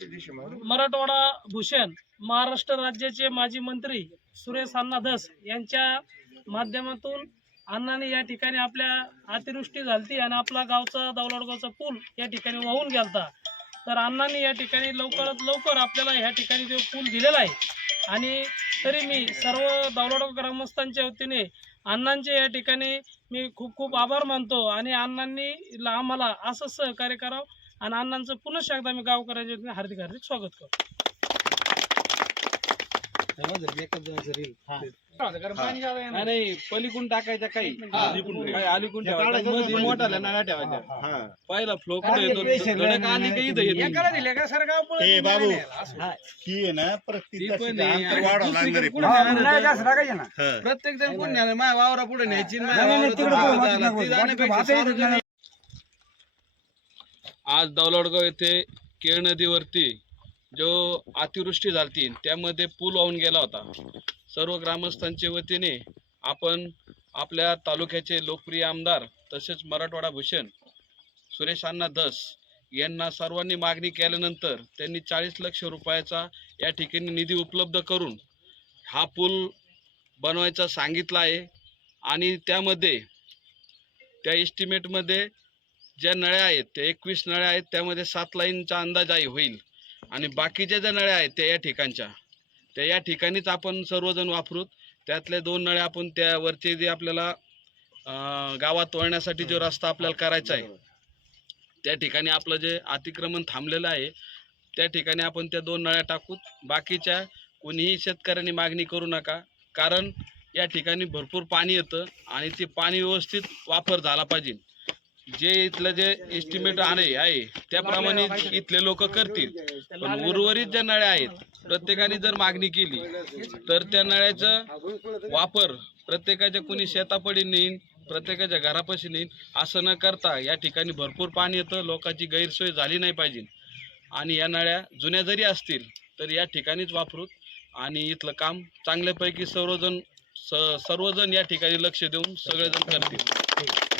मराठवाडा भूषण महाराष्ट्र राज्याचे माजी मंत्री सुरेश अण्णा धस यांच्या माध्यमातून अण्णांनी या ठिकाणी आपल्या अतिवृष्टी झालती आणि आपला गावचा दौलडगावचा पूल या ठिकाणी वाहून गेलता। तर अण्णांनी या ठिकाणी लवकरात लवकर आपल्याला या ठिकाणी जो पूल दिलेला आहे आणि तरी मी सर्व दौलडगाव ग्रामस्थांच्या वतीने अण्णांचे या ठिकाणी मी खूप खूप आभार मानतो आणि अण्णांनी आम्हाला असं सहकार्य करावं आणि अण्णांचं पुन्हा एकदा मी गावकऱ्यांच्या वतीने हार्दिक हार्दिक स्वागत करतो। नाही पलीकडून टाकायच्या काही अलीकडून ठेवायच्या मोठा नळ्या ठेवायच्या पहिला फ्लो कुठे येतो आली काही बाबू ही आहे ना प्रत्येक प्रत्येक जण कोण माझ्या वावरा पुढे न्यायची आज दौलडगाव येथे केळ नदीवरती जो अतिवृष्टी झाली त्यामध्ये पूल वाहून गेला होता। सर्व ग्रामस्थांच्या वतीने आपण आपल्या तालुक्याचे लोकप्रिय आमदार तसेच मराठवाडा भूषण सुरेश अण्णा धस यांना सर्वांनी मागणी केल्यानंतर त्यांनी 40 लाख रुपयाचा या ठिकाणी निधी उपलब्ध करून हा पूल बनवायचा सांगितला आहे आणि त्यामध्ये त्या एस्टिमेटमध्ये ज्या नळ्या आहेत त्या 21 नळ्या आहेत त्यामध्ये 7 लाईनचा अंदाज आहे होईल आणि बाकीच्या ज्या नळ्या आहेत त्या या ठिकाणीच आपण सर्वजण वापरू। त्यातल्या 2 नळ्या आपण त्या वरचे जे आपल्याला गावात वळण्यासाठी जो रस्ता आपल्याला करायचा आहे त्या ठिकाणी आपलं जे अतिक्रमण थांबलेलं आहे त्या ठिकाणी आपण त्या 2 नळ्या टाकूत। बाकीच्या कोणीही शेतकऱ्यांनी मागणी करू नका, कारण या ठिकाणी भरपूर पाणी येतं आणि ते पाणी व्यवस्थित वापर झाला पाहिजे। जे इथलं जे एस्टिमेट आहे त्याप्रमाणे इथले लोक करतील, पण उर्वरित ज्या नळ्या आहेत प्रत्येकाने जर मागणी केली तर त्या नळ्याचा वापर प्रत्येकाच्या कोणी शेतापडी नेईन, प्रत्येकाच्या घरापाशी नेईन असं न करता या ठिकाणी भरपूर पाणी येतं, लोकांची गैरसोय झाली नाही पाहिजे आणि या नळ्या जुन्या जरी असतील तर या ठिकाणीच वापरूत आणि इथलं काम चांगल्यापैकी सर्वजण या ठिकाणी लक्ष देऊन सगळेजण करतील।